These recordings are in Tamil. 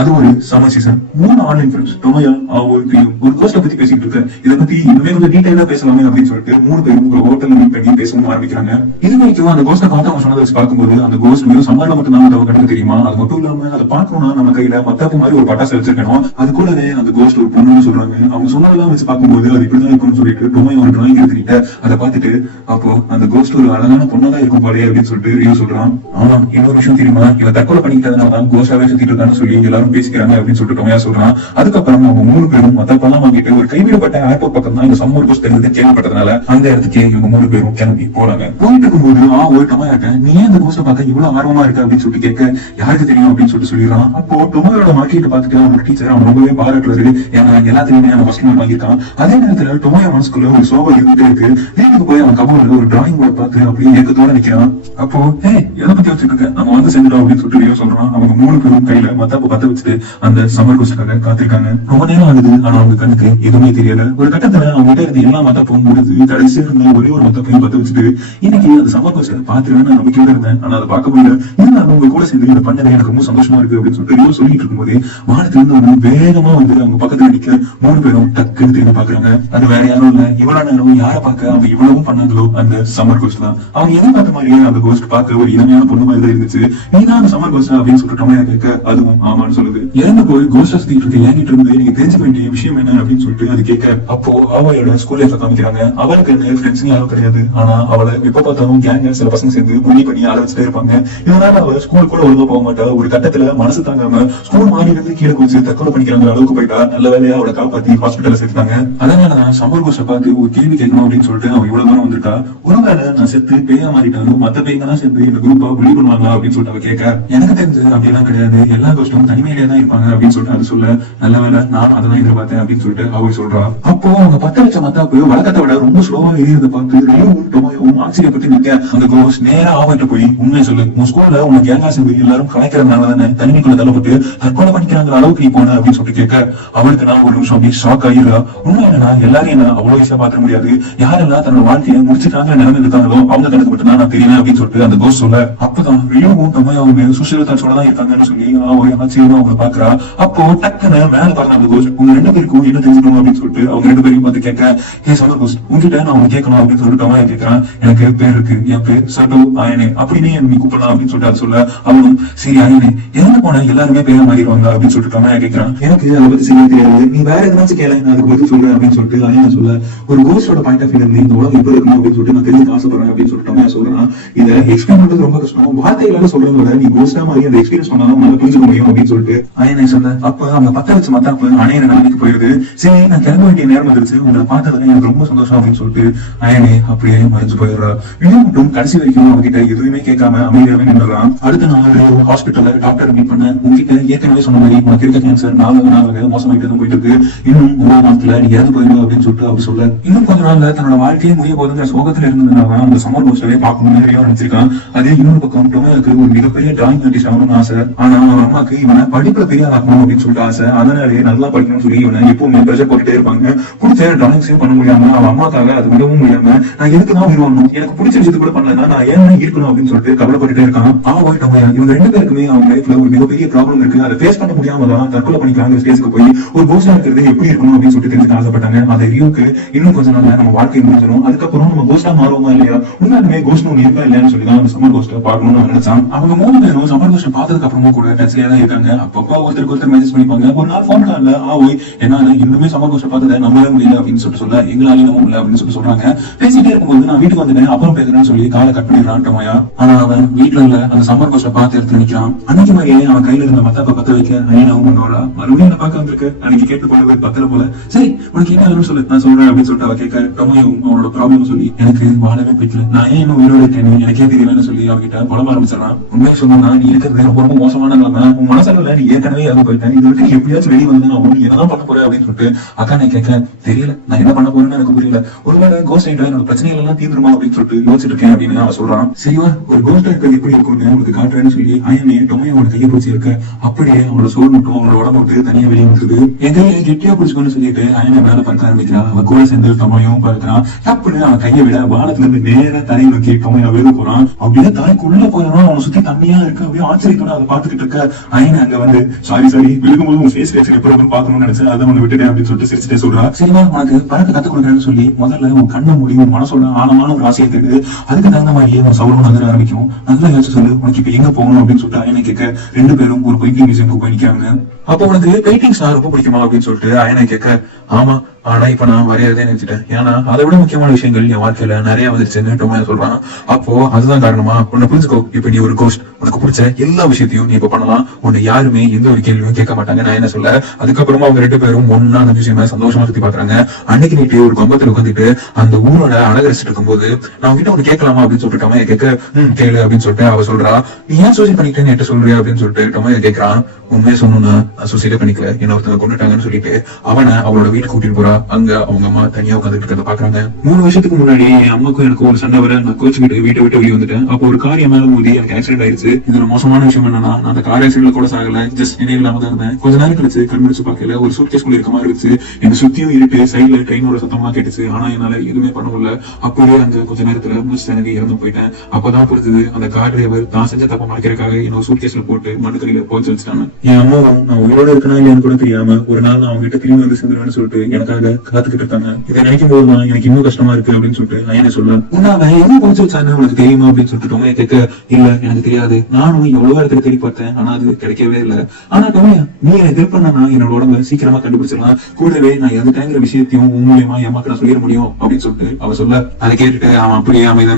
அது ஒரு சம்மர் சீசன் மூணு ஆன்லைன் ஃபிலிம்ஸ் டொமையா ஒரு பிரியும். ஒரு கோஸ்ட பத்தி பேசிட்டு இருக்க. இதை பத்தி இன்னுமே கொஞ்சம் டீடைலா பேசலாமே அப்படின்னு சொல்லிட்டு மூணு பேரும் ஒரு ஹோட்டல் மீட் பண்ணி பேசவும் ஆரம்பிக்கிறாங்க. இது வரைக்கும் அந்த கோஸ்ட பார்த்து அவங்க சொன்னதை வச்சு பார்க்கும்போது அந்த கோஸ்ட் வெறும் சம்மர்ல மட்டும் தான் அவங்க கண்ணுக்கு தெரியுமா? அது மட்டும் இல்லாம அதை பார்க்கணும்னா நம்ம கையில மத்தாப்பு மாதிரி ஒரு பட்டாசு வச்சிருக்கணும். அது கூடவே அந்த கோஸ்ட் ஒரு பொண்ணுன்னு சொல்றாங்க. அவங்க சொன்னதெல்லாம் வச்சு பார்க்கும்போது அது இப்படிதான் இருக்கும்னு சொல்லிட்டு டொமையா ஒரு டிராயிங் எடுத்துக்கிட்ட அதை பார்த்துட்டு அப்போ அந்த கோஸ்ட் ஒரு அழகான பொண்ணா இருக்கும் போலே அப்படின்னு சொல்லிட்டு ரியூ சொல்றான். ஆமா இன்னொரு விஷயம் தெரியுமா? இவன் தற்கொலை பண்ணிக்கிட்டதுனால தான் கோஸ்டாவே சுத்திட்டு இருக்கான்னு சொல்லி எல்லாரும் பேசிக்கிறாங்க அப்படின்னு சொல்லிட்டு கம்மியா சொல்றான். அதுக்கப்புறம் அவங்க மூணு பேரும் மத்தப்பெல்லாம் வாங்கிட்டு ஒரு கைவிடப்பட்ட ஏர்போர்ட் பக்கம் தான் இந்த சம்மர் போஸ்ட் தெரிஞ்சது கேள்விப்பட்டதுனால அந்த இடத்துக்கு இவங்க மூணு பேரும் கிளம்பி போறாங்க. போயிட்டு இருக்கும்போது ஆ ஒரு டொமையாட்ட நீ ஏன் இந்த பார்க்க இவ்வளவு ஆர்வமா இருக்க? அப்படின்னு சொல்லிட்டு கேட்க யாருக்கு தெரியும்? அப்படின்னு சொல்லிட்டு சொல்லிடுறான். அப்போ டொமோயோட மார்க்கெட் பார்த்துட்டு அவங்க டீச்சர் அவன் ரொம்பவே பாராட்டுறாரு ஏன்னா எல்லாத்துலயுமே அவன் ஃபர்ஸ்ட் மார்க் வாங்கியிருக்கான். அதே நேரத்துல டொமோயோ மனசுக்குள்ள ஒரு சோபா இருந்துட்டே இருக்கு. வீட்டுக்கு போய் அவன் கபோர்ல ஒரு டிராயிங் போர்டு பார்த்து அப்படியே ஏக்கத்தோட நிக்கிறான். அப்போ ஹே எதை பத்தி வச்சிருக்க நம்ம வந்து செஞ்சிடும் அப்படின்னு சொல்லிட்டு சொல்றான். அவங்க மூணு பேரும் கையில மத்தப்ப பத்து வச்சுட்டு அந்த சம்மர் கோஸ்டுக்காக காத்திருக்காங்க. ரொம்ப நேரம் ஆகுது. ஆனா அவங்க கண்ணுக்கு எதுவுமே தெரியல ஒரு கட்டத்துல அவங்க கிட்ட எல்லா மத்தாப்பும் முடிஞ்சு கடைசி இருந்து ஒரே ஒரு மத்தாப்பையும் பத்த வச்சுட்டு இன்னைக்கு அந்த சம்மர் கோஸ்ட பாத்துருவேன் நம்பிக்கையோட இருந்தேன். ஆனா அதை பார்க்க முடியல. இருந்தாலும் உங்க கூட சேர்ந்து இதை பண்ணது எனக்கு ரொம்ப சந்தோஷமா இருக்கு அப்படின்னு சொல்லிட்டு சொல்லிட்டு இருக்கும்போது வானத்துல இருந்து ஒரு வேகமா வந்து அவங்க பக்கத்துல நிக்க மூணு பேரும் டக்குன்னு திரும்பி பாக்குறாங்க அது வேற யாரும் இல்ல. இவ்வளவு நேரம் யார பார்க்க அவங்க இவ்வளவும் பண்ணாங்களோ அந்த சம்மர் கோஸ்ட் தான். அவங்க எதிர்பார்த்த மாதிரியே அந்த கோஸ்ட் பார்க்க ஒரு இளமையான பொண்ணு மாதிரி தான் இருந்துச்சு. நீதான் அந்த சம்மர் கோஸ்ட் அப்படின்னு சொல்லிட்டு கேட்க அதுவும் ஆமான்னு சொல்லி சொல்லுது. இறந்து போய் கோஸ்ட் சுத்திட்டு இருக்க ஏங்கிட்டு இருந்து நீங்க தெரிஞ்சுக்க வேண்டிய விஷயம் என்ன அப்படின்னு சொல்லிட்டு அது கேட்க அப்போ அவையோட ஸ்கூல் லைஃப்ல காமிக்கிறாங்க. அவளுக்கு என்ன ஃப்ரெண்ட்ஸ் யாரும் கிடையாது. ஆனா அவளை எப்ப பார்த்தாலும் கேங்க சில பசங்க சேர்ந்து புள்ளி பண்ணி ஆட வச்சுட்டே இருப்பாங்க. இதனால அவள் ஸ்கூல் கூட ஒழுங்கா போக மாட்டா ஒரு கட்டத்துல மனசு தாங்காம ஸ்கூல் மாறி இருந்து கீழே குதிச்சு தற்கொலை பண்ணிக்கிறாங்க அளவுக்கு போயிட்டா நல்ல வேலையா அவளை காப்பாத்தி ஹாஸ்பிட்டல்ல சேர்த்தாங்க அதனாலதான் சம்பர் கோஷை பார்த்து ஒரு கேள்வி கேட்கணும் அப்படின்னு சொல்லிட்டு அவ இவ்வளவு தூரம் வந்துட்டா ஒருவேளை நான் செத்து பேயா மாறிட்டாலும் மத்த பேய்ங்க சேர்ந்து இந்த குரூப்பா புள்ளி பண்ணுவாங்களா அப்படின்னு சொல்லிட்டு அவ கேட்க எனக்கு தெரிஞ்சு அப்படிலாம் கிடையாது. எல்லா கோஸ்டும் தனிமையிலே தான் இருப்பாங்க அப்படின்னு சொல்லிட்டு அது சொல்ல நல்ல வேலை நான் அதை எதிர்பார்த்தேன் அப்படின்னு சொல்லிட்டு அவ சொல்றா. அப்போ அவங்க பத்த வச்ச மத்தாப்பு வழக்கத்தை விட ரொம்ப ஸ்லோவா எரியறத பார்த்து ரியோவும் டொமையோவும் ஆச்சரியப்பட்டு நிக்க. அந்த கோஸ் நேரா ஆவட்ட போய் உண்மையை சொல்லு. உன் ஸ்கூல்ல உனக்கு கேங்கா சேர்ந்து எல்லாரும் கலைக்கிறதுனால தானே? தனிமைக்குள்ள தள்ளப்பட்டு தற்கொலை பண்ணிக்கிறாங்க அளவுக்கு நீ போன அப்படின்னு சொல்லிட்டு கேட்க அவளுக்கு நான் ஒரு நிமிஷம் அப்படியே ஷாக் ஆகிடுறா உண்மை என்னன்னா எல்லாரும் என்ன அவ்வளவு ஈஸியா பாத்திர முடியாது. யாரெல்லாம் தன்னோட வாழ்க்கையை முடிச்சுட்டாங்க நிலைமை இருக்காங்களோ அவங்க கணக்கு மட்டும் தான் நான் தெரியல அப்படின்னு சொல்லிட்டு அந்த கோஸ் சொல்ல அப்பதான் ரியோவும் டொமையோவும் சுஷிலதாச்சோட தான் இருக்காங்கன்னு சொல்லி நான் ஒரு ஆச்சரியமா அவங்க பாக்குறா. அப்போ டக்குன்னு மேல பாருங்க அந்த கோஸ்ட் உங்க ரெண்டு பேருக்கும் என்ன தெரிஞ்சுக்கணும்? அப்படின்னு சொல்லிட்டு அவங்க ரெண்டு பேரையும் பார்த்து கேட்க ஹே சமர் கோஸ்ட் உங்ககிட்ட நான் உங்க கேட்கணும் அப்படின்னு சொல்லிட்டு கேட்கிறான். எனக்கு பேர் இருக்கு. என் பேர் சட்டு ஆயனே. அப்படின்னு நீ கூப்பிடலாம். அப்படின்னு சொல்லிட்டு அதை சொல்ல அவனும் சரி ஆயனே எங்க போன எல்லாருமே பேர மாறிடுவாங்க? அப்படின்னு சொல்லிட்டு டொமையா கேட்கறான். எனக்கு அதை பத்தி சரியா தெரியாது. நீ வேற எதனாச்சும் கேள. நான் அதுக்கு பதில் சொல்றேன் அப்படின்னு சொல்லிட்டு ஆயனை சொல்ல ஒரு கோஸ்டோட பாயிண்ட் ஆஃப் இருந்து இந்த உலகம் எப்படி இருக்கணும் அப்படின்னு சொல்லிட்டு நான் தெரிஞ்சு ஆசைப்படுறேன். அப்படின்னு சொல்லிட்டு டொமையா சொல்றான். இதை எக்ஸ்பிளைன் பண்றது ரொம்ப கஷ்டம். வார்த்தைகளால சொல்றதை விட நீ கோஸ்டா மாதிரி அந்த எக்ஸ்பீரியன்ஸ் பண்ணாலும் நல்லா புரிஞ்சுக்க முடியும் அப்படின்னு சொல்லிட்டு இருக்கு அயனை சொன்ன அப்ப அவங்க பத்த வச்சு மத்தாப்பு அணையிற நாளைக்கு போயிருது சரி நான் கிளம்ப வேண்டிய நேரம் வந்துருச்சு. உங்களை பார்த்ததுல எனக்கு ரொம்ப சந்தோஷம் அப்படின்னு சொல்லிட்டு அயனை அப்படியே மறைஞ்சு போயிடுறா. இன்னும் மட்டும் கடைசி வரைக்கும் அவங்ககிட்ட எதுவுமே கேட்காம அமைதியாவே நின்றுறான் அடுத்த நாள் ஹாஸ்பிட்டல்ல டாக்டர் மீட் பண்ண உங்ககிட்ட ஏற்கனவே சொன்ன மாதிரி உனக்கு இருக்க கேன்சர் நாலாவது நாளாக மோசமாயிட்டு தான் போயிட்டு இருக்கு. இன்னும் ஒன்பது மாசத்துல நீ இறந்து போயிடும் அப்படின்னு சொல்லிட்டு அவர் சொல்ல. இன்னும் கொஞ்ச நாள்ல தன்னோட வாழ்க்கையே முடிய போதுங்கிற சோகத்துல இருந்ததுனால அந்த சமர் கோஸ்டவே பார்க்கணும்னு நிறைய நினைச்சிருக்கான் அதே இன்னொரு பக்கம் டொமேக்கு ஒரு மிகப்பெரிய டிராயிங் ஆர்டிஸ்ட் ஆகணும்னு ஆசை. ஆனா அவன் அம்மாக்கு இவனை படிப்புல பெரிய ஆகணும் அப்படின்னு சொல்லிட்டு ஆசை. அதனாலேயே நல்லா படிக்கணும்னு சொல்லி இவனை எப்பவுமே ப்ரெஷர் போட்டுட்டே இருப்பாங்க. பிடிச்ச டிராயிங்ஸையும் பண்ண முடியாம அவன் அம்மாக்காக அது விடவும் முடியாம நான் எதுக்கு தான் உருவாகணும் எனக்கு பிடிச்ச விஷயத்து கூட பண்ணலன்னா நான் ஏன் இருக்கணும் அப்படின்னு சொல்லிட்டு கவலைப்பட்டுட்டே இருக்கான். ஆ ஒயிட் இவங்க ரெண்டு பேருக்குமே அவங்க லைஃப்ல ஒரு மிகப்பெரிய ப்ராப்ளம் இருக்கு. அதை ஃபேஸ் பண்ண முடியாம தான் தற்கொலை பண்ணிக்கிறாங்க ஸ்டேஜ்க்கு போய். ஒரு கோஸ்டா இருக்கிறது எப்படி இருக்கணும் அப்படின்னு சொல்லிட்டு தெரிஞ்சுக்க ஆசைப்பட்டாங்க. அதை ரியூக்கு இன்னும் கொஞ்ச நாள் நம்ம வாழ்க்கை முடிஞ்சிடும். அதுக்கப்புறம் நம்ம கோஸ்டா மாறுவோமா இல்லையா? உண்மையுமே கோஸ்ட் ஒன்று இருக்கா இல்லையான்னு சொல்லி தான் அந்த சம்மர் கோஸ்ட்டை பார்க்கணும்னு நினைச்சான். அவங்க மூணு பேரும் சம்மர் கோஸ்ட்டை பார்த்ததுக்கு அப்புறமும் கூட டச்லயே தான் இருக்காங்க. அப்பப்போ ஒருத்தருக்கு ஒருத்தர் மெசேஜ் பண்ணிப்பாங்க ஒரு நாள் ஃபோன் கால்ல ஆ ஓய் என்னால இன்னுமே சம்மர் கோஷம் பார்த்ததை நம்பவே முடியல அப்படின்னு சொல்லிட்டு சொல்ல எங்களாலையும் முடியல அப்படின்னு சொல்லிட்டு சொல்றாங்க பேசிட்டே இருக்கும்போது நான் வீட்டுக்கு வந்துட்டேன் அப்புறம் பேசுறேன்னு சொல்லி காலை கட் பண்ணிடுறான்ட்டமாயா ஆனா அவன் வீட்டுல இல்ல அந்த சம்மர் கோஷம் பார்த்து எடுத்து நிக்கிறான் அன்னைக்கு மாதிரியே அவன் கையில இருந்த மத்தாப்ப பத்த வைக்க ஐயனாவும் பண்ணுவாளா மறுபடியும் என்ன பார்க்க வந்திருக்கு அன்னைக்கு கேட்டு போனது பத்தல போல சரி உனக்கு என்ன வேணும்னு சொல்லு நான் சொல்றேன் அப்படின்னு சொல்லிட்டு அவ கேட்க டொமையும் அவனோட ப்ராப்ளம் சொல்லி எனக்கு வாழவே பிடிக்கல நான் ஏன் இன்னும் உயிரோட இருக்கேன் எனக்கே தெரியலன்னு சொல்லி அவகிட்ட புலம்ப ஆரம்பிச்சிடறான். உண்மையை சொன்னா நீ இருக்கிறது ரொம்ப ரொம்ப மோசமான நிலைமை. உன் மனசளவுல நீ ஏற்கனவே அது போயிட்டேன். இது விட்டு எப்படியாச்சும் வெளியே வந்து நான் உனக்கு என்னதான் பண்ண போறேன் அப்படின்னு சொல்லிட்டு அக்கா நான் கேட்க தெரியல. நான் என்ன பண்ண போறேன்னு எனக்கு புரியல. ஒருவேளை கோஸ்ட் ரைட்டர் என்னோட பிரச்சனைகள் எல்லாம் தீர்ந்துருமா அப்படின்னு சொல்லிட்டு யோசிச்சுட்டு இருக்கேன் அப்படின்னு அவன் சொல்றான். சரிவா ஒரு கோஸ்ட் இருக்கிறது எப்படி இருக்கும்னு உங்களுக்கு காட்டுறேன்னு சொல்லி ஐயமே டொமையோட கையை பிடிச்சி இருக்க? அப்படியே அவனோட சோறு மட்டும் அவனோட உடம்பு விட்டு தனியா வெளியே வந்துருக்கு என் கெட்டியா பிடிச்சுக்கணும்னு சொல்லிட்டு ஐயமே வேலை பார்க்க ஆரம்பிக்கிறான் அவன் கூட சேர்ந்து டொமையும் பார்க்கிறான் தப்புன்னு அவன் கையை விட வானத்துல இருந்து நேரா தரையை நோக்கி டொமையா வேறு போறான். அப்படியே தலைக்குள்ள போயிடறான். அவனை சுத்தி தண்ணியா இருக்கு. அப்படியே ஆச்சரியத்தோட அதை பாத்துக்கிட்டு இருக்க ஐயனை அங்க வந்து சாரி சாரி விழுகும்போது உன் ஃபேஸ் ரியாக்ஷன் எப்படி இருக்குன்னு பாக்கணும்னு நினைச்சேன். அதை உன்னை விட்டுட்டேன் அப்படின்னு சொல்லிட்டு சிரிச்சுட்டே சொல்றா. சரிவா உனக்கு பழக்க கத்து கொடுக்குறேன்னு சொல்லி முதல்ல உன் கண்ணை மூடி உன் மனசோட ஆழமான ஒரு ஆசையை தேடுது அதுக்கு தகுந்த மாதிரியே உன் சவுரம் வந்து ஆரம்பிக்கும். நல்லா யோசிச்சு சொல்லு உனக்கு இப்ப எங்க போகணும்? அப்படின்னு சொல்லிட்டு அயனை கேட்க ரெண்டு பேரும் ஒரு பெயிண்டிங் மியூசியம்க்கு போய் நிக்காங்க அப்போ உனக்கு பெயிண்டிங்ஸ் ரொம்ப பிடிக்குமா? அப்படின்னு சொல்லிட்டு அயனை கேட்க ஆமா ஆனா இப்ப நான் வரையறதே நினைச்சிட்டேன். ஏன்னா அதை விட முக்கியமான விஷயங்கள் என் வாழ்க்கையில நிறைய வந்துருச்சுன்னு சொல்றான். அப்போ அதுதான் காரணமா? உன்னை புரிஞ்சுக்கோ இப்ப நீ ஒரு கோஸ்ட் உனக்கு பிடிச்ச எல்லா விஷயத்தையும் நீ இப்ப பண்ணலாம். உன்னை யாருமே எந்த ஒரு கேள்வியும் கேட்க மாட்டாங்க. நான் என்ன சொல்ல? அதுக்கப்புறமா அவங்க ரெண்டு பேரும் ஒன்னா அந்த விஷயமா சந்தோஷமா சுத்தி பாக்குறாங்க அன்னைக்கு நீட்டு ஒரு கம்பத்துல உட்காந்துட்டு அந்த ஊரோட அழகு ரசிச்சுட்டு இருக்கும்போது நான் உங்ககிட்ட ஒண்ணு கேட்கலாமா அப்படின்னு சொல்லிட்டு டொமையா கேட்க ம் கேளு அப்படின்னு சொல்லிட்டு அவ சொல்றா. நீ ஏன் சூசைட் பண்ணிக்கிட்டேன்னு என்கிட்ட சொல்றியா? அப்படின்னு சொல்லிட்டு டொமையா கேட்கறான். உண்மையை சொன்னோம்னா நான் சூசைடே பண்ணிக்கல. என்ன ஒருத்தவங்க கொண்டுட்டாங்கன்னு சொல்லிட்டு அவனை அவளோட வீட்டுக்கு கூட்டிட்டு போறா. அங்க அவங்க அம்மா தனியா உட்காந்துட்டு இருக்கிறத பாக்குறாங்க மூணு வருஷத்துக்கு முன்னாடி என் அம்மாக்கும் எனக்கு ஒரு சண்டை வர நான் கோச்சுக்கிட்டு வீட்டை விட்டு வெளியே வந்துட்டேன். அப்போ ஒரு கார் மேல மோதி எனக்கு ஆக்சிடென்ட் ஆயிருச்சு. இதுல மோசமான விஷயம் என்னன்னா நான் அந்த கார் ஆக்சிடென்ட்ல கூட சாகல ஜஸ்ட் நினைவு இல்லாம தான் இருந்தேன். கொஞ்ச நேரம் கழிச்சு கண்முடிச்சு பார்க்கல ஒரு சூட்கேஸ் குள்ள இருக்க மாதிரி இருந்துச்சு. என்ன சுத்தியும் இருட்டு சைடுல ட்ரெயினோட சத்தமா கேட்டுச்சு. ஆனா என்னால எதுவுமே பண்ண முடியல. அப்படியே அந்த கொஞ்ச நேரத்துல முடிச்சு எனக்கு இறந்து போயிட்டேன். அப்பதான் புரிஞ்சது அந்த கார் டிரைவர் தான் செஞ்ச தப்ப மறைக்கிறதுக்காக என்ன சூட்கேஸ்ல போட்டு மண்ணுக்கடியில போச்சு வச்சுட்டாங்க. என் அம்மாவும் நான் உயிரோட இருக்கனா இல்லையான்னு கூட தெரியாம ஒரு நாள் நான் அவங்க கிட்ட திரும்பி வந்து சேர்ந்துருவேன்னு சொல்லிட்டு எனக்காக காத்துக்கிட்டு இருக்காங்க இதை நினைக்கும் போது தான் எனக்கு இன்னும் கஷ்டமா இருக்கு அப்படின்னு சொல்லிட்டு நான் என்ன சொல்ல உன்னால என்ன போச்சு வச்சாங்க உனக்கு தெரியுமா? அப்படின்னு சொல்லிட்டு கேட்க இல்ல எனக்கு தெரியாது. நானும் எவ்வளவு இடத்துல தேடி பார்த்தேன். ஆனா அது கிடைக்கவே இல்ல. ஆனா டொமையா நீ எனக்கு ஹெல்ப் பண்ணனா என்னோட உடம்ப சீக்கிரமா கண்டுபிடிச்சிடலாம். கூடவே நான் எதுட்டாங்கிற விஷயத்தையும் உன் மூலியமா என் நான் சொல்லிட முடியும் அப்படின்னு சொல்லிட்டு அவ சொல்ல. அதை கேட்டுட்டு அவன் அப்படியே அமைதான்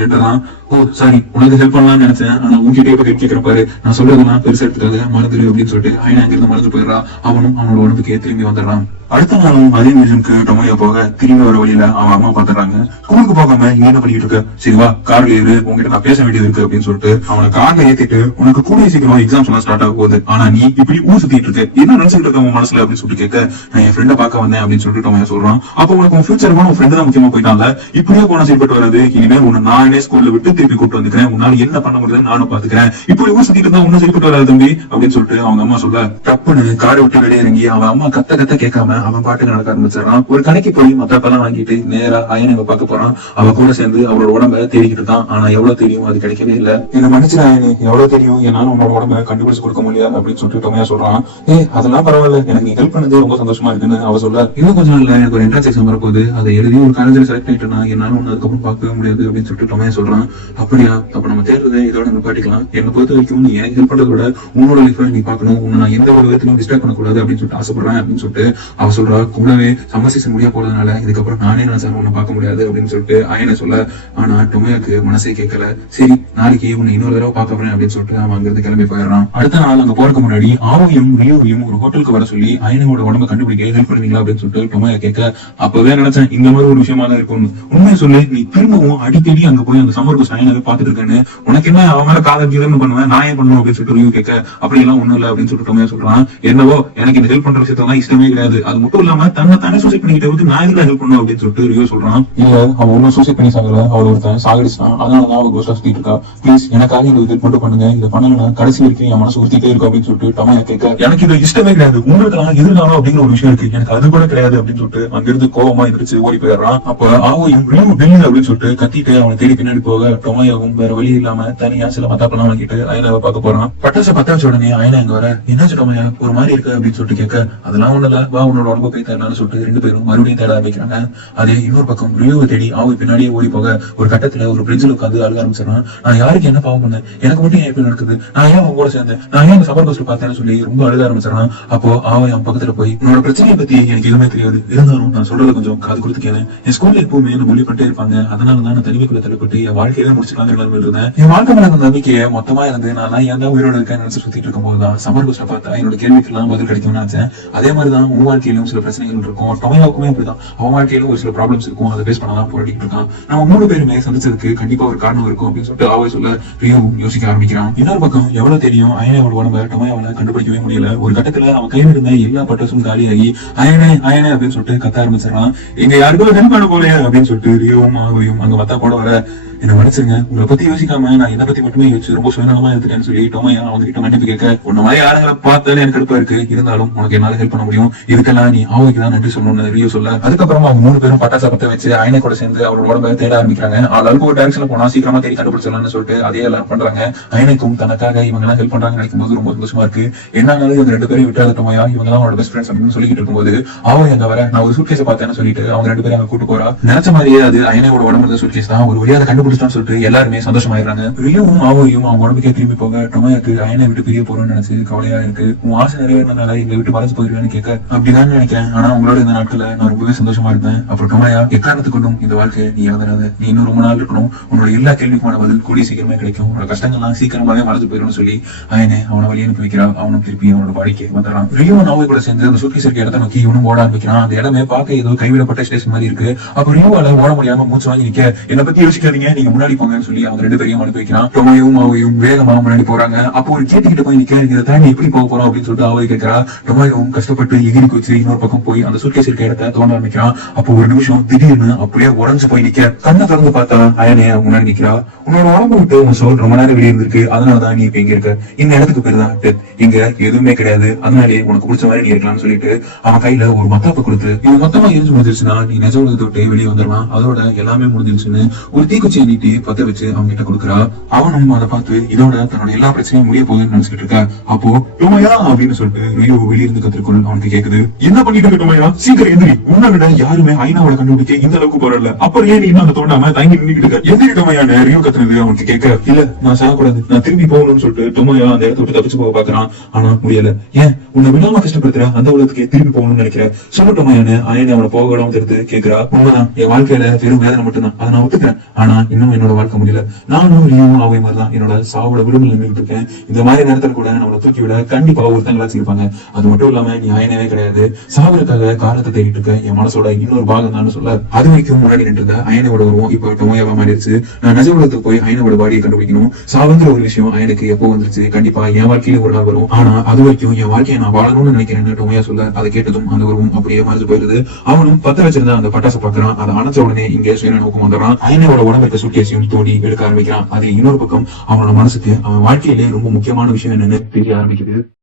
ஓ சாரி உனக்கு ஹெல்ப் பண்ணலாம்னு நினைச்சேன். ஆனா உன்கிட்ட இப்ப ஹெல்ப் கேட்கிற பாரு. நான் சொல்றதெல்லாம் பெருசா எடுத்துக்காது. மறந்துடு அப்படின்னு சொல்லிட்டு அயனா அங்கிருந்து மறந்து போயிடுறா. அவனும் அவனோட உடம்புக்கே திரும்பி வந்துடுறான். அடுத்த நாளும் அதே மியூசியம்க்கு டொமையா போக திரும்பி வர வழியில அவன் அம்மா பாத்துறாங்க ஸ்கூலுக்கு போகாம நீ என்ன பண்ணிட்டு இருக்க? சரி வா. கார்ல ஏறு. உங்ககிட்ட நான் பேச வேண்டியது இருக்கு. அப்படின்னு சொல்லிட்டு அவனை கார்ல ஏத்திட்டு உனக்கு கூடிய சீக்கிரம் எக்ஸாம்ஸ் எல்லாம் ஸ்டார்ட் ஆக போகுது. ஆனா நீ இப்படி ஊர் சுத்திட்டு இருக்க. என்ன நினைச்சிட்டு இருக்க உன் மனசுல அப்படின்னு சொல்லிட்டு கேட்க நான் என் ஃப்ரெண்ட பார்க்க வந்தேன் அப்படின்னு சொல்லிட்டு அவன் சொல்றான். அப்போ உனக்கு உன் ஃபியூச்சர் உன் ஃப்ரெண்டு தான் முக்கியமா போயிட்டாங்க இப்படியே போன செயல்பட்டு வராது. இனிமே உன்னை நானே ஸ்கூல்ல விட்டு திருப்பி கூட்டு வந்துக்கிறேன். உன்னால என்ன பண்ண முடியுதுன்னு நானும் பாத்துக்கிறேன் இப்படி ஊர் சுத்திட்டு இருந்தா ஒன்னும் செயல்பட்டு வராது தம்பி அப்படின்னு சொல்லிட்டு அவங்க அம்மா சொல்ல தப்புன்னு காரை விட்டு வெளியே இறங்கி அவன் அம்மா கத்த கத்த கேட்காம அவன் பாட்டுக்கு நடக்க ஆரம்பிச்சிடறான். ஒரு கடைக்கு போய் மத்தப்பெல்லாம் வாங்கிட்டு நேரா அயனை பார்க்க போறான். அவ கூட சேர்ந்து அவளோட உடம்ப தேடிக்கிட்டு தான் ஆனா எவ்வளவு தெரியும்? அது கிடைக்கவே இல்ல. என்ன மனுஷன் அயனி எவ்வளவு தெரியும். என்னால உன்னோட உடம்ப கண்டுபிடிச்சு கொடுக்க முடியாது அப்படின்னு சொல்லிட்டு டொமையா சொல்றான். ஏ அதெல்லாம் பரவாயில்ல. எனக்கு ஹெல்ப் பண்ணது ரொம்ப சந்தோஷமா இருக்குன்னு அவ சொல்ல இன்னும் கொஞ்சம் நாள்ல எனக்கு ஒரு என்ட்ரன்ஸ் எக்ஸாம் வரப்போகுது. அதை எழுதி ஒரு காலேஜ்ல செலக்ட் ஆயிட்டேன்னா என்னால ஒன்னு அதுக்கப்புறம் பார்க்கவே முடியாது அப்படின்னு சொல்லிட்டு டொமையா சொல்றான். அப்படியா? அப்ப நம்ம தேர்றதை இதோட நிப்பாட்டிக்கலாம் என்னை பொறுத்த வரைக்கும் நீ எனக்கு ஹெல்ப் பண்றதை விட உன்னோட லைஃப்ல நீ பார்க்கணும். உன்னை நான் எந்த ஒரு விதத்திலும் டிஸ்டர்ப் பண்ணக்கூடாது அப்படின்னு சொல்லிட்டு ஆசைப்படுறேன் அப்படின்னு சொல்லிட்டு அவ சொல்றா. கூடவே சம்மர் சீசன் முடிய போறதுனால இதுக்கப்புறம் நானே நான் சார் உன்னை பார்க்க முடியாது அப்படின்னு சொல்லிட்டு ஆயனை சொல்ல. ஆனா டொமையாக்கு மனசே கேட்கல. சரி நாளைக்கு உன்னை இன்னொரு தடவை பார்க்க போறேன் அப்படின்னு சொல்லிட்டு அவன் அங்கிருந்து கிளம்பி போயிடுறான் அடுத்த நாள் அங்க போறதுக்கு முன்னாடி ஆவையும் ரியோவையும் ஒரு ஹோட்டலுக்கு வர சொல்லி அயனோட உடம்ப கண்டுபிடிக்க ஹெல்ப் பண்ணுவீங்களா அப்படின்னு சொல்லிட்டு டொமையா கேட்க அப்பவே நினைச்சேன் இந்த மாதிரி ஒரு விஷயமா தான் இருக்கும் உண்மையை சொல்லு நீ திரும்பவும் அடிக்கடி அங்க போய் அந்த சம்மர் கோஸ் அயனாவே பாத்துட்டு இருக்கேன்னு உனக்கு என்ன அவன் மேல காதல் கீதம்னு பண்ணுவேன் நான் ஏன் பண்ணுவேன்? அப்படின்னு சொல்லிட்டு ரியூ கேட்க அப்படி எல்லாம் ஒண்ணும் இல்ல அப்படின்னு சொல்லிட்டு டொமையா சொல்றான். என்னவோ எனக்கு இந்த ஹெல்ப் பண்ற விஷயத்தெல்லாம் இஷ்டமே கிடையாது. அது மட்டும் இல்லாம தன்னை தானே சூசைட் பண்ணிக்கிட்ட வந்து நான் எதுல ஹெல்ப் பண்ணும் அப்படின்னு சொல்லிட்டு ரியூ சொல்றான். இல்ல அவன் ஒன்னும் சூசைட் பண்ணி சாகல அவள் ஒருத்தன் சாகடிச்சான் அதனாலதான் அவள் கோஷா சுத்திட்டு இருக்கா. ப்ளீஸ் எனக்காக இந்த இது மட்டும் பண்ணுங்க. இதை பண்ணலன்னா கடைசி வரைக்கும் என் மனசு உறுத்திட்டே இருக்கும் அப்படின்னு சொல்லிட்டு டொமையா கேட்க எனக்கு இது இஷ்டமே கிடையாது. உங்களுக்கு எதிர்காலம் அப்படிங்கிற ஒரு விஷயம் இருக்கு. எனக்கு அது கூட கிடையாது அப்படின்னு சொல்லிட்டு அங்கிருந்து கோவமா எந்திரிச்சு ஓடி போயிடுறான். அப்ப ஆவையும் ரியூ டெல்லி அப்படின்னு சொல்லிட்டு கத்திட்டு அவனை தேடி பின்னாடி போக டொமையாவும் வேற வழி இல்லாம தனியா சில மத்தாப்பெல்லாம் வாங்கிட்டு அயனாவை பார்க்க போறான். பட்டாசை பத்தாச்சு உடனே அயனா இங்க வர என்னாச்சு டொமையா ஒரு மாதிரி இருக்கு? அப்படின்னு சொல்லிட்டு கேட்க அதெல்லாம் ஒண்ணுல வா உன்னோட உடம்பு போய் தேடலாம்னு சொல்லிட்டு ரெண்டு பேரும் மறுபடியும் தேட ஆரம்பிக்கிறாங்க. அதே இன்னொரு பக்கம் ரியோவை தேடி அவங்க பின்னாடியே ஓடி போக ஒரு கட்டத்துல ஒரு பிரிட்ஜில் உட்காந்து அழுக ஆரம்பிச்சிடறான். நான் யாருக்கு என்ன பாவம் பண்ணேன்? எனக்கு மட்டும் எப்படி நடக்குது. நான் ஏன் அவங்க கூட சேர்ந்தேன்? நான் ஏன் சபர் பஸ்ல பார்த்தேன்னு சொல்லி ரொம்ப அழுத ஆரம்பிச்சிடறான் அப்போ அவன் அவன் பக்கத்துல போய் உன்னோட பிரச்சனையை பத்தி எனக்கு எதுவுமே தெரியாது. இருந்தாலும் நான் சொல்றது கொஞ்சம் காது கொடுத்து கேளு. என் ஸ்கூல்ல எப்பவுமே என்ன மொழி பண்ணிட்டே இருப்பாங்க. அதனால தான் நான் தனிமைக்குள்ள தள்ளப்பட்டு என் வாழ்க்கையில முடிச்சுக்கலாங்கிற நிலைமையில இருந்தேன். என் வாழ்க்கை மேல அந்த நம்பிக்கையை மொத்தமா இருந்து நான் ஏன் தான் உயிரோட இருக்கேன் நினைச்சு சுத்திட்டு இருக்கும்போது தான் சபர் பஸ்ல பார்த்தா என்னோட கேள்விக்கெல்லாம் பதில் கிடைக்கும்னு நினைச்சேன். அதே மாதிரி தான் உன் வாழ்க்கையிலும் சில பிரச்சனைகள் இருக்கும். டொமையாவுக்குமே அப்படிதான் அவன் வாழ்க்கையிலும் ஒரு சில ப்ராப்ளம்ஸ் இருக்கும். அதை பேஸ் பண்ணலாம் போராடிட்டு இருக்கான். நம்ம மூணு பேருமே சந்திச்சதுக்கு கண்டிப்பா ஒரு காரணம் இருக்கும் அப்படின்னு சொல்லிட்டு அவ சொல்ல ரியோவும் யோசிக்க கண்டுபிடிக்கிறான் இன்னொரு பக்கம் எவ்வளவு தெரியும்? அயனையோட உடம்ப அவளை கண்டுபிடிக்கவே முடியல. ஒரு கட்டத்துல அவன் கையில் இருந்த எல்லா பட்டசும் காலியாகி அயனே அயனே அப்படின்னு சொல்லிட்டு கத்த ஆரம்பிச்சிடறான். எங்க யாருக்கும் ஹெல்ப் பண்ண போலையே அப்படின்னு சொல்லிட்டு ரியோவும் ஆவையும் அங்க வத்தா போட வர என்ன மன்னிச்சிருங்க. உங்களை பத்தி யோசிக்காம நான் இதை பத்தி மட்டுமே யோசிச்சு ரொம்ப சுயநலமா இருந்துட்டேன்னு சொல்லி அவங்க கிட்ட மன்னிப்பு கேட்க உன்ன மாதிரி ஆளுங்களை பார்த்தாலே எனக்கு கடுப்பா இருக்கு. இருந்தாலும் உனக்கு என்னால ஹெல்ப் பண்ண முடியும். இதுக்கெல்லாம் நீ ஆவுக்கு தான் நன்றி சொல்லணும்னு ரியோ சொல்ல. அதுக்கப்புறமா அவங்க மூணு பேரும் பட்டாசா பத்த வச்சு ஐனை கூட சேர்ந்து அவரோட உடம்ப தேட ஆரம்பிக்கிறாங்க. ஆளுக்கு ஒரு டைரக்ஷன்ல போனா சீக்கிரமா தேடி கண்டுபிடிச்சிடலாம்னு சொல்லிட்டு அதே எல்லாரும் பண்றாங்க. ஐனைக்கும் தனக்காக இவங்க எல்லாம் ஹெல்ப் பண்றாங்க நினைக்கும் போது ரொம்ப சந்தோஷமா இருக்கு. என்னாலும் இவங்க ரெண்டு பேரும் விட்டாத டோமையா இவங்க தான் அவனோட பெஸ்ட் ஃப்ரெண்ட்ஸ் அப்படின்னு சொல்லிட்டு இருக்கும்போது அவங்க அங்க வர நான் ஒரு சூட்கேஸ் பார்த்தேன்னு சொல்லிட்டு அவங்க ரெண்டு பேரும் அங்க கூட்டு போறா. நினைச்ச மாதிரியே அது ஐனையோட உடம்பு சூட்கேஸ் தான். ஒரு வழியாக கண்டுபிடிச்சிட்டான்னு சொல்லிட்டு எல்லாருமே சந்தோஷமாயிடுறாங்க. ரியோவும் ஆவோயும் அவங்க உடம்புக்கே திரும்பி போக டொமையாக்கு அயனை விட்டு பிரிய போறோம்னு நினைச்சு கவலையா இருக்கு. உன் ஆசை நிறைவேறினதால எங்க விட்டு மறைச்சு போயிருவேன்னு கேட்க அப்படிதான் நினைக்கிறேன். ஆனா உங்களோட இந்த நாட்கள்ல நான் ரொம்பவே சந்தோஷமா இருந்தேன் அப்புறம் டொமையா எக்காரணத்து கொண்டும் இந்த வாழ்க்கையை நீ இழந்துடாத. நீ இன்னும் ரொம்ப நாள் இருக்கணும். உன்னோட எல்லா கேள்விக்குமான பதில் கூடிய சீக்கிரமே கிடைக்கும். உன்னோட கஷ்டங்கள்லாம் சீக்கிரமாவே மறைஞ்சு போயிடும் சொல்லி அயனை அவனை வழி அனுப்பி வைக்கிறா அவனும் திருப்பி அவனோட வாழ்க்கையை வந்துடுறான். ரியோ நாவை கூட சேர்ந்து அந்த சுட்கேஸ் இருக்க இடத்த நோக்கி இவனும் ஓட ஆரம்பிக்கிறான். அந்த இடமே பார்க்க ஏதோ கைவிடப்பட்ட ஸ்டேஷன் மாதிரி இருக்கு. அப்ப ரியோவால ஓட முடியாம மூச்சு வாங்கி நிக்க. என்ன பத்தி யோசிக்காதீங்க. நீங்க முன்னாடி போங்கன்னு சொல்லி அவங்க ரெண்டு பேரையும் அனுப்பி வைக்கிறான். டொமையும் அவையும் வேகமா முன்னாடி போறாங்க. அப்போ ஒரு கேட்டுக்கிட்ட போய் நிக்க இதை தாண்டி எப்படி போக போறோம் அப்படின்னு சொல்லிட்டு ஆவை கேட்கிறா. டொமையும் கஷ்டப்பட்டு எகிரி குச்சி இன்னொரு பக்கம் போய் அந்த சூட்கேஸ் இருக்க இடத்த தோண்ட ஆரம்பிக்கிறான். அப்போ ஒரு நிமிஷம் திடீர்னு அப்படியே உடஞ்சு போய் நிக்க கண்ணை திறந்து பார்த்தா அயனே முன்னாடி நிக்கிறா. உன்னோட உடம்பு விட்டு உங்க சோல் ரொம்ப நேரம் வெளியே இருந்திருக்கு. அதனாலதான் நீ இப்ப இங்க இருக்க. இந்த இடத்துக்கு பேர் தான் டெத் இங்க எதுவுமே கிடையாது. அதனாலே உனக்கு பிடிச்ச மாதிரி நீ இருக்கலாம்னு சொல்லிட்டு அவன் கையில ஒரு மத்தாப்பை கொடுத்து இது மொத்தமா எரிஞ்சு முடிஞ்சிருச்சுன்னா நீ நெஜ உலகத்தை விட்டு வெளியே வந்துடலாம். அதோட எல்லாமே முடிஞ்சிருச்சுன்னு ஒரு தீக்குச்சி நீட்டி பத்த வச்சு அவங்க கிட்ட கொடுக்குறா அவனும் அதை பார்த்து இதோட தன்னோட எல்லா பிரச்சனையும் முடிய போகுதுன்னு நினைச்சிட்டு இருக்கா. அப்போ டொமையா அப்படின்னு சொல்லிட்டு ரியோ வெளியிருந்து கத்திருக்குள் அவனுக்கு கேக்குது. என்ன பண்ணிட்டு இருக்க டொமையா? சீக்கிரம் எந்திரி. உன்னை விட யாருமே ஐநாவோட கண்டுபிடிக்க இந்த அளவுக்கு போறல அப்புறம் ஏன் நீ இன்னும் அந்த தோண்டாம தங்கி நின்னுட்டு இருக்க. எந்திரி டொமையான ரியோ கத்துனது அவனுக்கு கேட்க இல்ல நான் சாகக்கூடாது. நான் திரும்பி போகணும்னு சொல்லிட்டு டொமையா அந்த இடத்த விட்டு தப்பிச்சு போக பாக்குறான் ஆனா முடியல. ஏன்? உன்னை விடாம கஷ்டப்படுத்துற? அந்த உலகத்துக்கு திரும்பி போகணும்னு நினைக்கிறேன் சொல்ல என்ன ஐயனை அவனை போக விடாம தெரிந்து கேக்குறா உண்மைதான். என் வாழ்க்கையில வெறும் வேதனை மட்டும்தான். அதை நான் ஒத்துக்கிறேன். ஆனா இன்னும் என்னோட வாழ்க்கை முடியல. நானும் ரியோவும் அவை மாதிரிதான் என்னோட சாவோட விடுமுறை நின்றுட்டு இருக்கேன். இந்த மாதிரி நேரத்தில் கூட நம்மளை தூக்கி விட கண்டிப்பா ஒருத்தங்களா இருப்பாங்க. அது மட்டும் இல்லாம நீ ஆயனவே கிடையாது. சாவதுக்காக காரத்தை தேடிட்டு இருக்க. என் மனசோட இன்னொரு பாகம் தான் சொல்ல. அது வரைக்கும் முன்னாடி நின்று இருந்த அயனோட உருவம் இப்ப டொமோயாவா மாறிடுச்சு. நான் நஜ உலகத்துக்கு போய் அயனோட பாடியை கண்டுபிடிக்கணும். சாவுங்கிற ஒரு விஷயம் அயனுக்கு எப்போ வந்துருச்சு? கண்டிப்பா என் வாழ்க்கையில ஒரு நாள் வரும். ஆனா அது வரைக்கும் என் வாழ்க்கையை நான் வாழணும்னு நினைக்கிறேன்னு டொமையா சொல்ல அதை கேட்டதும் அந்த உருவம் அப்படியே மறைஞ்சு போயிருது. அவனும் பத்த வச்சிருந்த அந்த பட்டாசு பாக்குறான் அதை அணைச்ச உடனே இங்கே சுயன நோக்கம் வந்துடுறான். அயனோட உடம்புக்கு சூட்கேஸையும் தோண்டி எடுக்க ஆரம்பிக்கிறான். அது இன்னொரு பக்கம் அவனோட மனசுக்கு அவன் வாழ்க்கையிலே ரொம்ப முக்கியமான விஷயம் என்னன்னு தெரிய ஆரம்பிக்குது.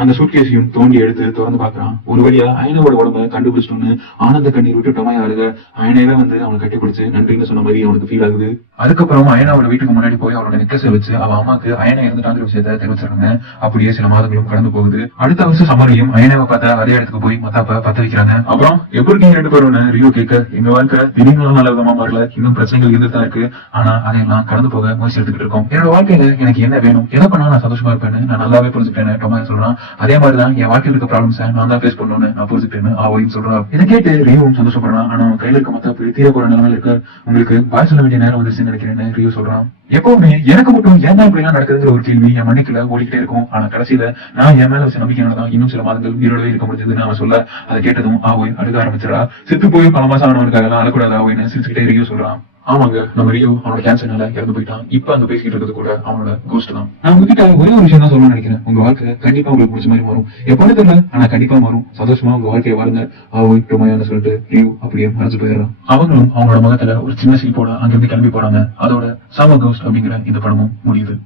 அந்த சூட்கேஸையும் தோண்டி எடுத்து திறந்து பாக்குறான் ஒரு வழியா அயனோட உடம்ப கண்டுபிடிச்சிட்டோன்னு ஆனந்த கண்ணீர் விட்டு டொமையா அழுக அயனவே வந்து அவனை கட்டி பிடிச்சு நன்றின்னு சொன்ன மாதிரி அவனுக்கு ஃபீல் ஆகுது. அதுக்கப்புறம் அயனாவோட வீட்டுக்கு முன்னாடி போய் அவனோட நெக்லஸை வச்சு அவ அம்மாக்கு அயனை இறந்துட்டாங்கிற விஷயத்த தெரிவிச்சிருக்காங்க. அப்படியே சில மாதங்களும் கடந்து போகுது. அடுத்த வருஷம் சமரியும் அயனாவை பார்த்தா அதே இடத்துக்கு போய் மத்தாப்ப பத்த வைக்கிறாங்க. அப்புறம் எப்படி இருக்கீங்க ரெண்டு பேரும்? ரியோ கேட்க எங்க வாழ்க்கை திடீர்னு நல்ல விதமா மாறல. இன்னும் பிரச்சனைகள் இருந்துட்டு இருக்கு. ஆனா அதையெல்லாம் கடந்து போக முயற்சி எடுத்துக்கிட்டு இருக்கோம். என்னோட வாழ்க்கையில எனக்கு என்ன வேணும்? எதை பண்ணா நான் சந்தோஷமா இருப்பேன்னு நான் நல்லாவே புரிஞ்சுக்கிட்டேன் டொமையா சொல்றான். அதே மாதிரிதான் என் வாழ்க்கையில் இருக்க ப்ராப்ளம்ஸ் நான் தான் ஃபேஸ் பண்ணணும்னு நான் புரிஞ்சுட்டேன்னு ஆவோயும் சொல்றான் இதை கேட்டு ரியூவும் சந்தோஷப்படுறான். ஆனா கையில இருக்க மொத்த தீர போற நிலைமையில இருக்க உங்களுக்கு பாய் சொல்ல வேண்டிய நேரம் வந்துருச்சுன்னு நினைக்கிறேன்னு ரியோ சொல்றான். எப்பவுமே எனக்கு மட்டும் ஏன் இப்படி எல்லாம் நடக்குதுங்கிற ஒரு கேள்வி என் மண்ணிக்குள்ள ஓடிக்கிட்டே இருக்கும். ஆனா கடைசியில நான் என் மேல வச்ச நம்பிக்கையானதான் இன்னும் சில மாதங்கள் உயிரோடவே இருக்க முடிஞ்சதுன்னு அவன் சொல்ல அதை கேட்டதும் ஆவோய் அழுக ஆரம்பிச்சிடா செத்து போய் பல மாசம் ஆனவனுக்காக எல்லாம் அழக்கூடாது ஆவோய்னு சிரிச்சுக்கிட்டே ரியூ சொல்றான். ஆமாங்க நம்ம ரியோ அவனோட கேன்சர்னால இறந்து போயிட்டான். இப்ப அங்க பேசிக்கிட்டு இருக்கிறது கூட அவனோட கோஸ்ட் தான். நான் உங்ககிட்ட ஒரே ஒரு விஷயம் தான் சொல்லணும்னு நினைக்கிறேன். உங்க வாழ்க்கை கண்டிப்பா உங்களுக்கு பிடிச்ச மாதிரி மாறும். எப்போன்னு தெரியல ஆனா கண்டிப்பா மாறும். சந்தோஷமா உங்க வாழ்க்கையை வாழுங்க. ஆவோய் டொமையான்னு சொல்லிட்டு ரியோ அப்படியே மறைஞ்சு போயிடுறான். அவங்களும் அவங்களோட முகத்துல ஒரு சின்ன சிரிப்போட அங்கிருந்து கிளம்பி போறாங்க. அதோட சாம கோஸ்ட் அப்படிங்கிற இந்த படமும் முடியுது.